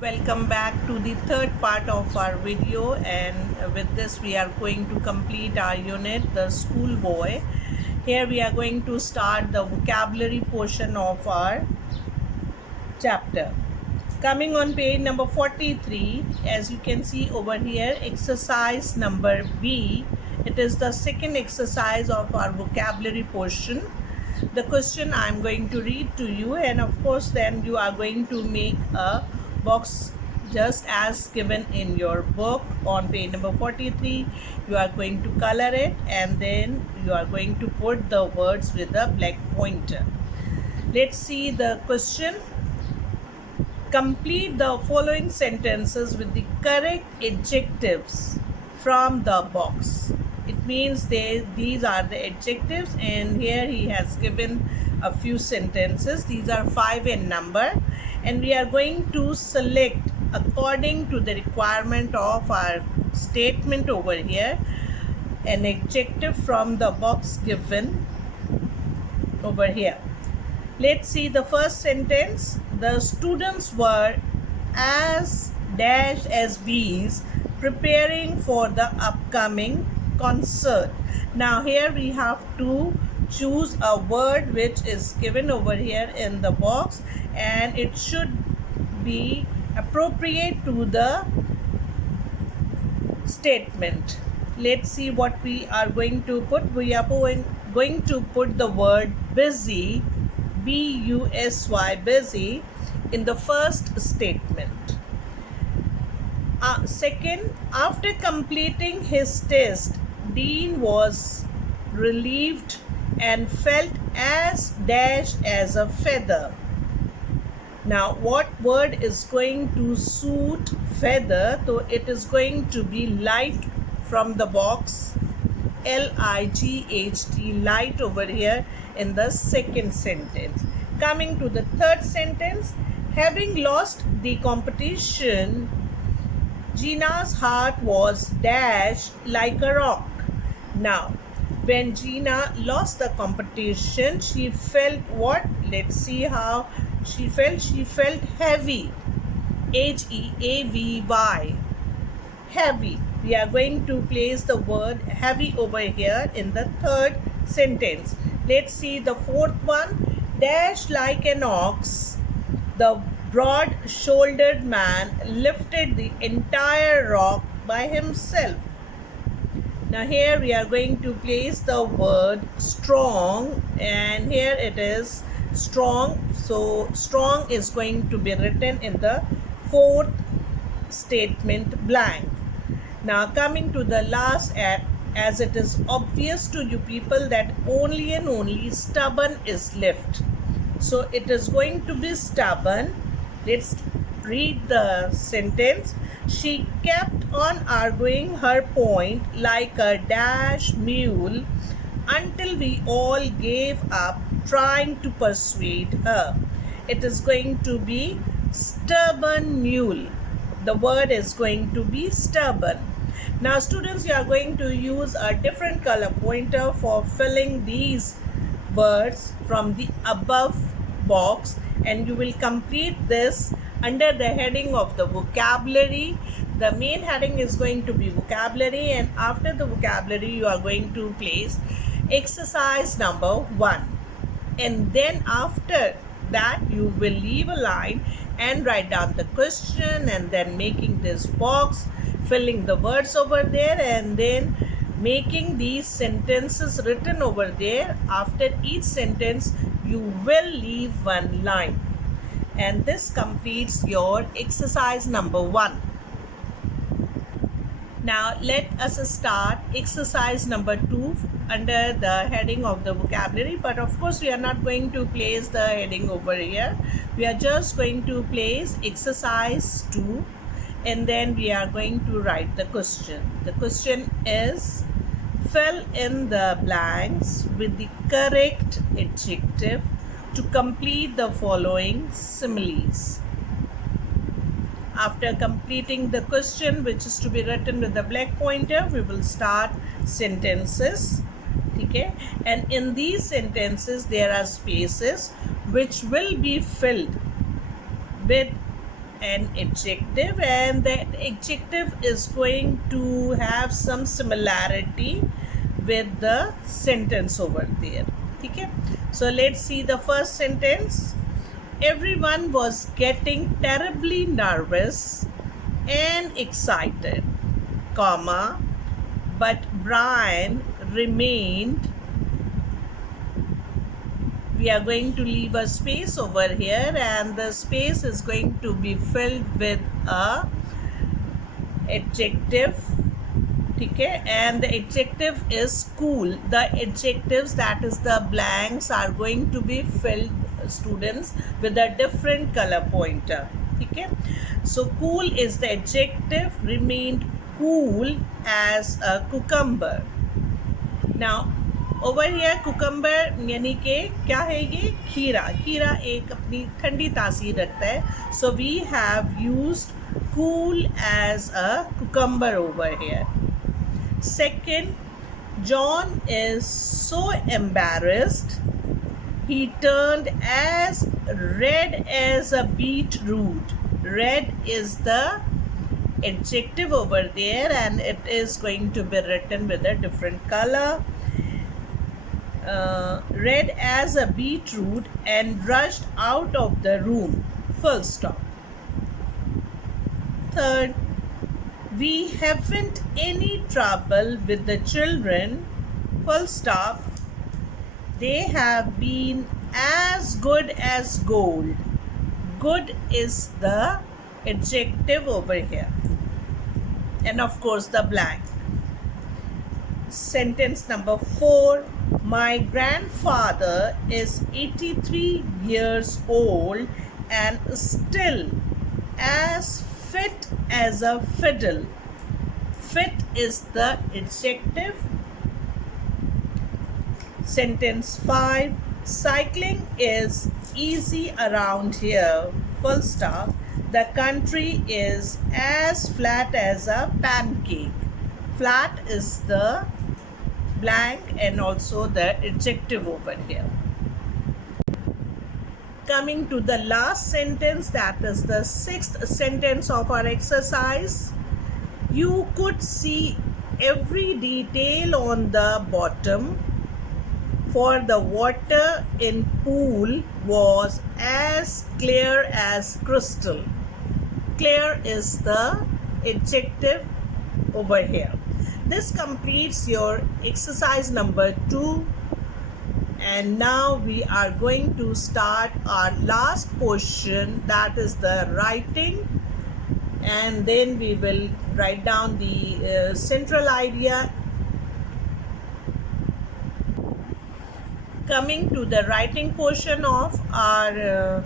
Welcome back to the third part of our video, and with this we are going to complete our unit, the schoolboy. Here we are going to start the vocabulary portion of our chapter. Coming on page number 43, as you can see over here, exercise number B. It is the second exercise of our vocabulary portion. The question I am going to read to you, and of course then you are going to make a box just as given in your book on page number 43. You are going to color it, and then you are going to put the words with a black pointer. Let's see the question. Complete the following sentences with the correct adjectives from the box. It means these are the adjectives, and here he has given a few sentences. These are 5 in number, and we are going to select according to the requirement of our statement over here an adjective from the box given over here. Let's see the first sentence. The students were as dash as bees preparing for the upcoming concert. Now here we have to choose a word which is given over here in the box, and it should be appropriate to the statement. Let's see what we are going to put. We are going to put the word busy, busy, busy, in the first statement. Second, after completing his test, Dean was relieved and felt as dash as a feather. Now, what word is going to suit feather? So it is going to be light from the box, L-I-G-H-T, light over here in the second sentence. Coming to the third sentence, having lost the competition, Gina's heart was dashed like a rock. Now, when Gina lost the competition, she felt what? Let's see how she felt. She felt heavy. H-E-A-V-Y. Heavy. We are going to place the word heavy over here in the third sentence. Let's see the fourth one. Dash like an ox, the broad-shouldered man lifted the entire rock by himself. Now here we are going to place the word strong, and here it is strong. So strong is going to be written in the fourth statement blank. Now coming to the last, as it is obvious to you people that only and only stubborn is left. So it is going to be stubborn. Let's read the sentence. She kept on arguing her point like a dash mule until we all gave up trying to persuade her. It is going to be stubborn mule. The word is going to be stubborn. Now students, you are going to use a different color pointer for filling these words from the above box, and you will complete this under the heading of the vocabulary. The main heading is going to be vocabulary, and after the vocabulary you are going to place exercise number 1, and then after that you will leave a line and write down the question, and then making this box, filling the words over there, and then making these sentences written over there. After each sentence you will leave one line, and this completes your exercise number 1. Now let us start exercise number 2 under the heading of the vocabulary, but of course we are not going to place the heading over here. We are just going to place exercise 2, and then we are going to write the question. The question is, fill in the blanks with the correct adjective to complete the following similes. After completing the question, which is to be written with the black pointer, we will start sentences. Okay, and in these sentences there are spaces which will be filled with an adjective, and that adjective is going to have some similarity with the sentence over there. Okay, so let's see the first sentence. Everyone was getting terribly nervous and excited, comma, but Brian remained. We are going to leave a space over here, and the space is going to be filled with a adjective. Okay, and the adjective is cool. The adjectives, that is the blanks, are going to be filled, students, with a different color pointer. Okay, so cool is the adjective, remained cool as a cucumber. Now over here cucumber यानी के क्या है ये, खीरा. खीरा एक अपनी ठंडी तासीर रखता है. So we have used cool as a cucumber over here. Second, John is so embarrassed he turned as red as a beetroot. Red is the adjective over there, and it is going to be written with a different color. Red as a beetroot and rushed out of the room. Full stop. Third, we haven't any trouble with the children. Full stop. They have been as good as gold. Good is the adjective over here, and of course the blank. Sentence number 4. My grandfather is 83 years old and still as fit as a fiddle. Fit is the adjective. Sentence 5. Cycling is easy around here. Full stop. The country is as flat as a pancake. Flat is the blank and also the adjective over here. Coming to the last sentence, that is the 6th sentence of our exercise. You could see every detail on the bottom, for the water in pool was as clear as crystal. Clear is the adjective over here. This completes your exercise number 2, and now we are going to start our last portion, that is the writing, and then we will write down the central idea. Coming to the writing portion of our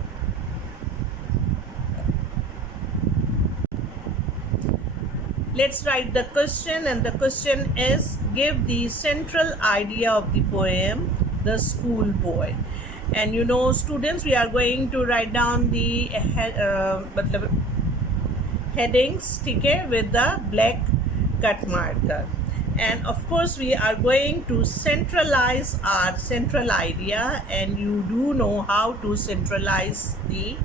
let's write the question, and the question is, give the central idea of the poem The Schoolboy. And you know, students, we are going to write down the headings, okay, with the black cut marker. And of course we are going to centralize our central idea, and you do know how to centralize the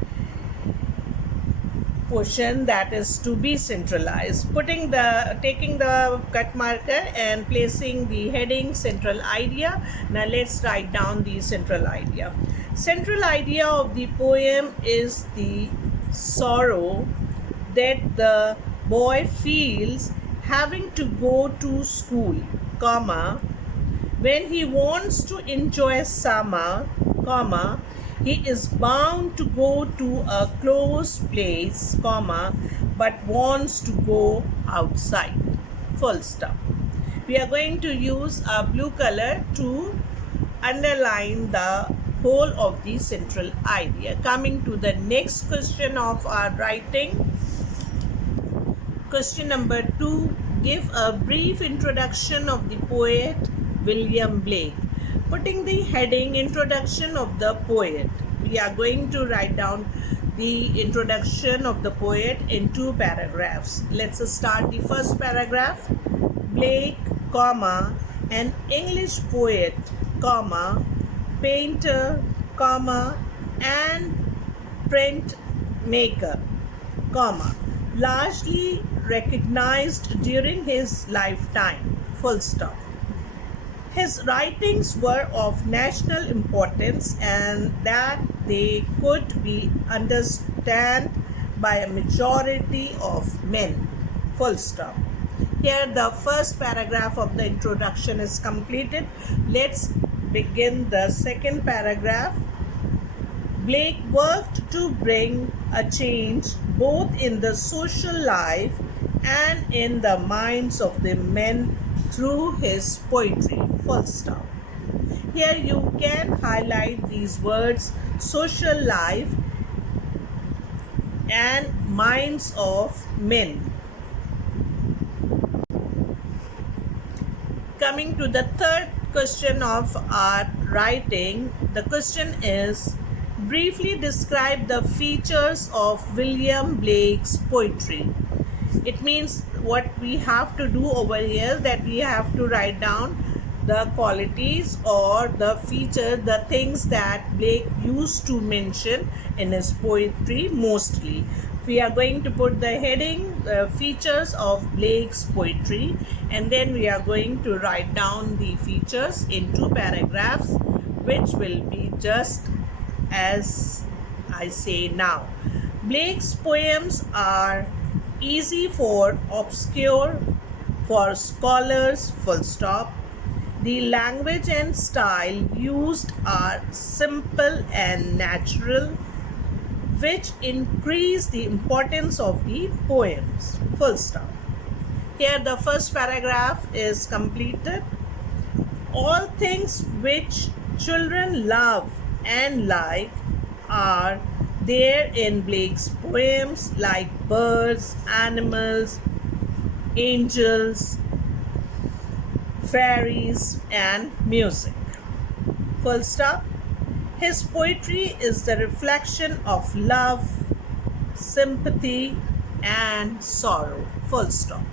portion that is to be centralized. Taking the cut marker and placing the heading central idea. Now let's write down the central idea. Central idea of the poem is the sorrow that the boy feels having to go to school, comma, when he wants to enjoy summer, comma, he is bound to go to a closed place, comma, but wants to go outside. Full stop. We are going to use a blue color to underline the whole of the central idea. Coming to the next question of our writing. Question number 2. Give a brief introduction of the poet William Blake. Putting the heading introduction of the poet. We are going to write down the introduction of the poet in 2 paragraphs. Let's start the first paragraph. Blake, comma, an English poet, comma, painter, comma, and printmaker. comma, largely recognized during his lifetime, full stop. His writings were of national importance and that they could be understood by a majority of men, full stop. Here the first paragraph of the introduction is completed. Let's begin the second paragraph. Blake worked to bring a change both in the social life and in the minds of the men through his poetry, full stop. Here you can highlight these words, social life and minds of men. Coming to the third question of our writing, the question is, briefly describe the features of William Blake's poetry. It means what we have to do over here, that we have to write down the qualities or the features, the things that Blake used to mention in his poetry mostly. We are going to put the heading, features of Blake's poetry, and then we are going to write down the features in 2 paragraphs, which will be just as I say now. Blake's poems are easy for obscure, for scholars, full stop. The language and style used are simple and natural, which increase the importance of the poems, full stop. Here the first paragraph is completed. All things which children love and like are there in Blake's poems, like birds, animals, angels, fairies, and music, full stop. His poetry is the reflection of love, sympathy, and sorrow, full stop.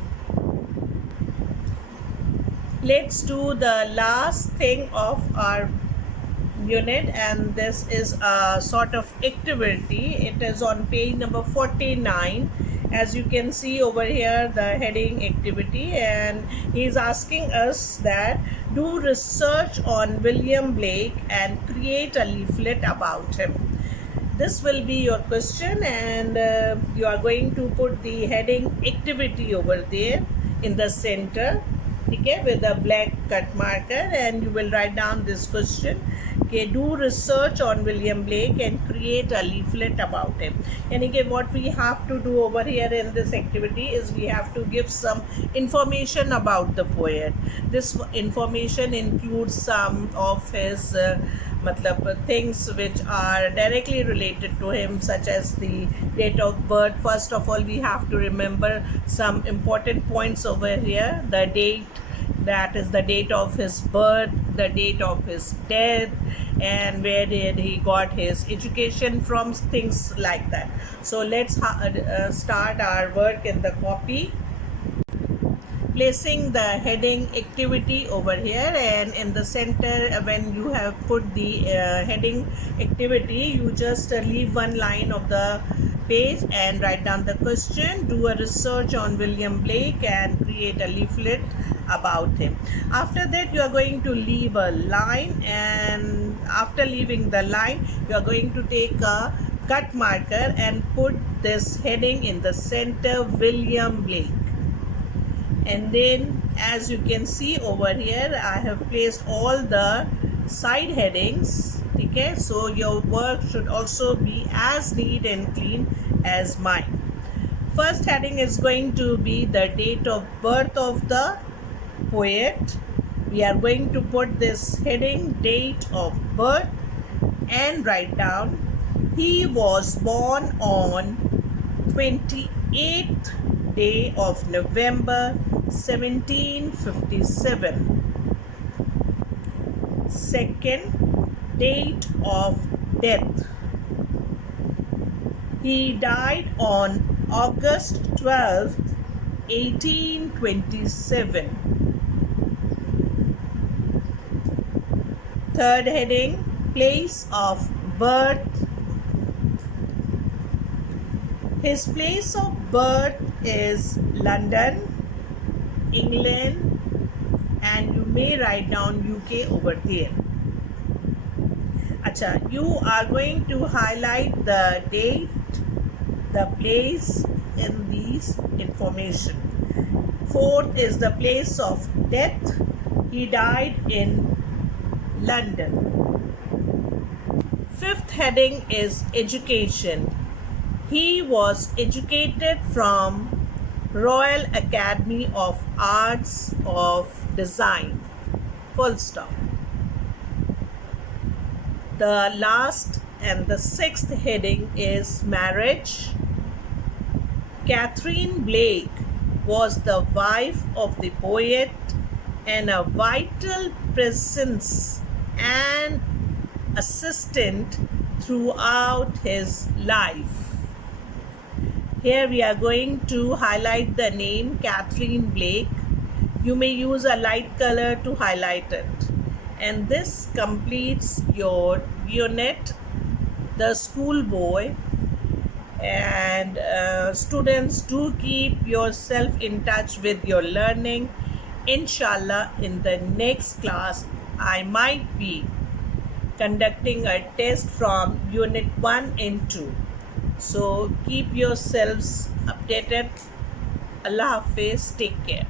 Let's do the last thing of our unit, and this is a sort of activity. It is on page number 49. As you can see over here, the heading activity, and he is asking us that do research on William Blake and create a leaflet about him. This will be your question, and you are going to put the heading activity over there in the center, okay, with a black cut marker, and you will write down this question. Okay, do research on William Blake and create a leaflet about him. And again, what we have to do over here in this activity is we have to give some information about the poet. This information includes some of his things which are directly related to him, such as the date of birth. First of all, we have to remember some important points over here. The date, that is the date of his birth, the date of his death, and where did he got his education from, things like that. So let's start our work in the copy, placing the heading activity over here, and in the center, when you have put the heading activity, you just leave one line of the page and write down the question. Do a research on William Blake and create a leaflet about him. After that, you are going to leave a line, and after leaving the line, you are going to take a cut marker and put this heading in the center, William Blake. And then, as you can see over here, I have placed all the side headings. Okay, so your work should also be as neat and clean as mine. First heading is going to be the date of birth of the poet. We are going to put this heading, date of birth, and write down he was born on 28th day of November 1757. Second, date of death. He died on August 12th, 1827. Third heading, place of birth. His place of birth is London, England, and you may write down UK over there. Acha, you are going to highlight the date, the place in these information. Fourth is the place of death. He died in London. Fifth heading is education. He was educated from Royal Academy of Arts of Design. Full stop. The last and the sixth heading is marriage. Catherine Blake was the wife of the poet and a vital presence and assistant throughout his life. Here we are going to highlight the name Catherine Blake. You may use a light color to highlight it. And this completes your unit, the schoolboy. And students, do keep yourself in touch with your learning. Inshallah, in the next class, I might be conducting a test from unit 1 and 2. So keep yourselves updated. Allah Hafiz, take care.